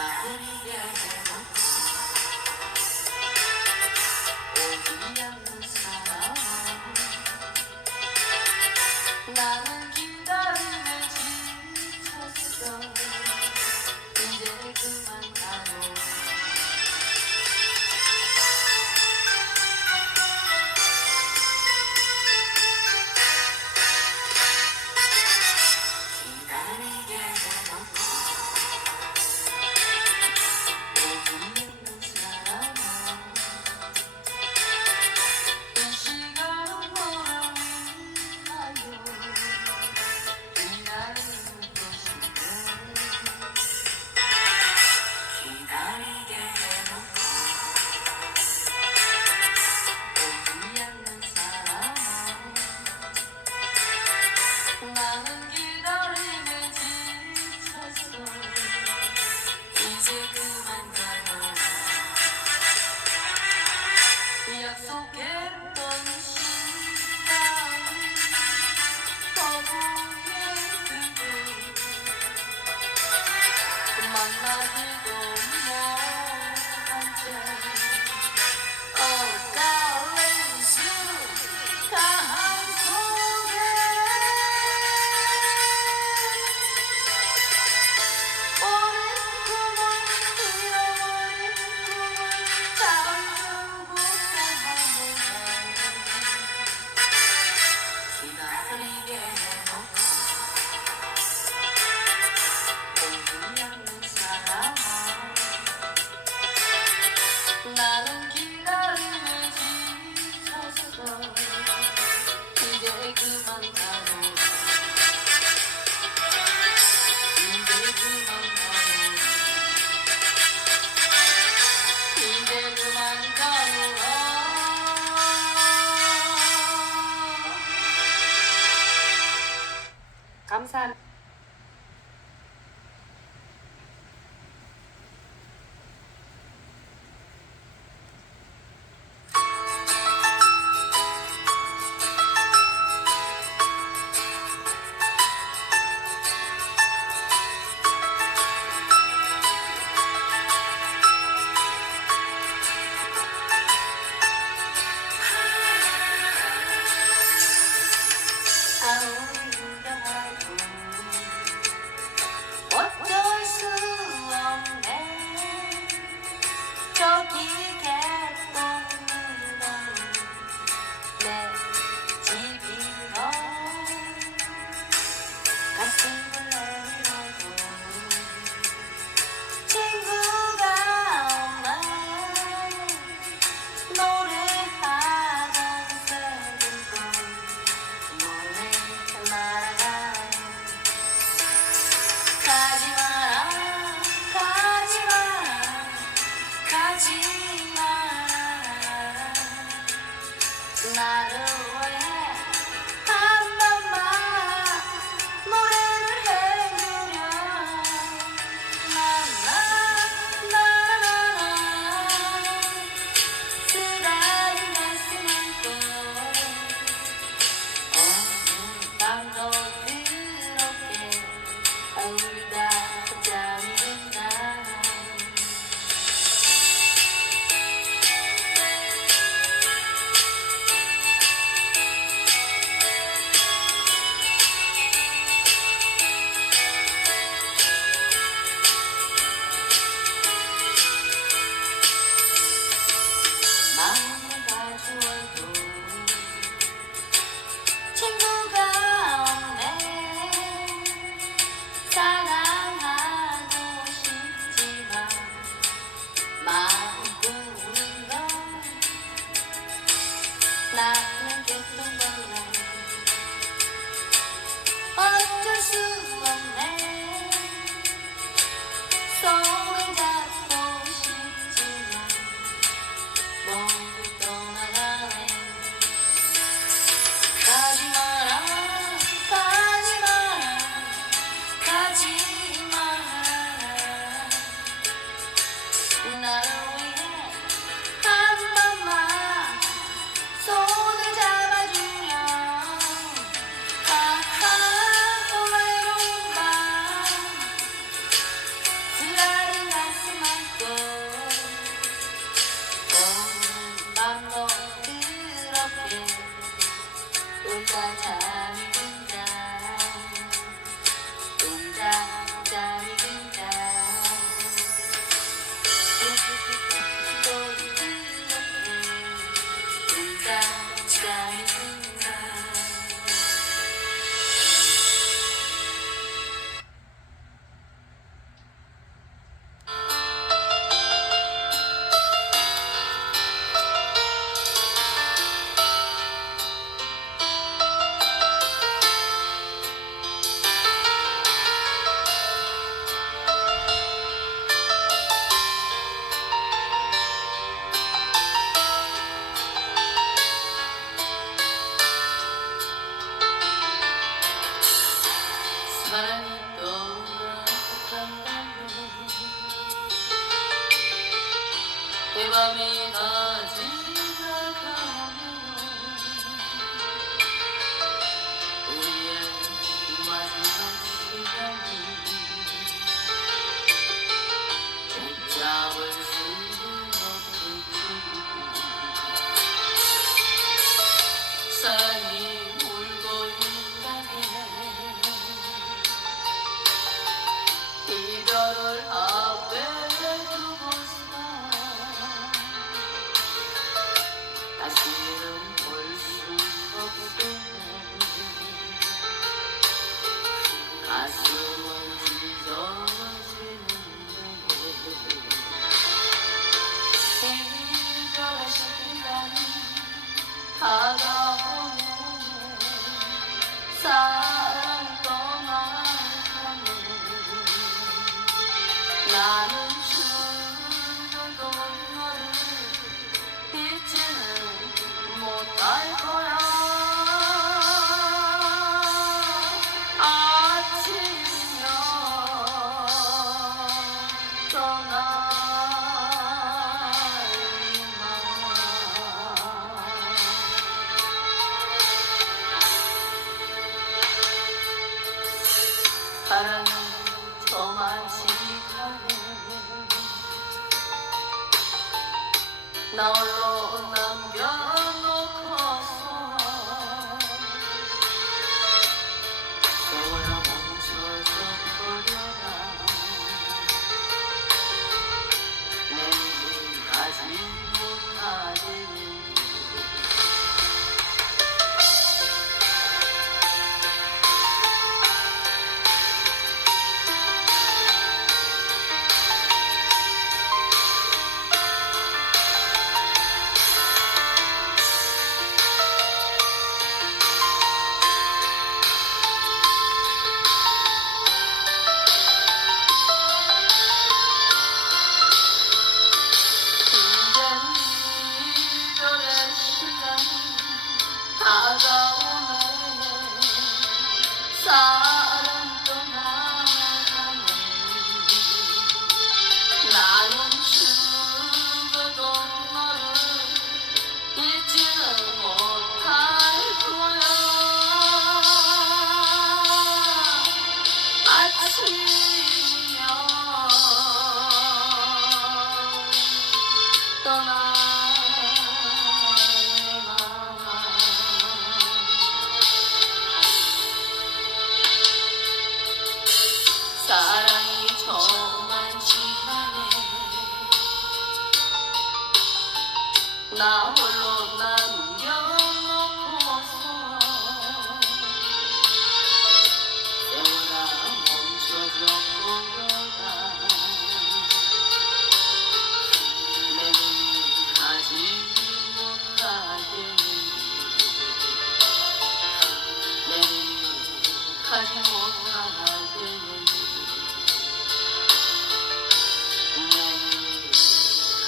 Yeah. বাংলা 감사 ಶಿವಮೇಧಾಸಿ 사랑 저만 지켜내 나 홀로 남아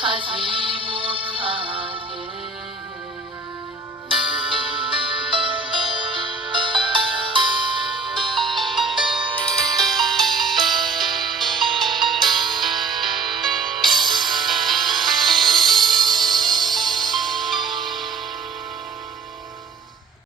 하지 못하게.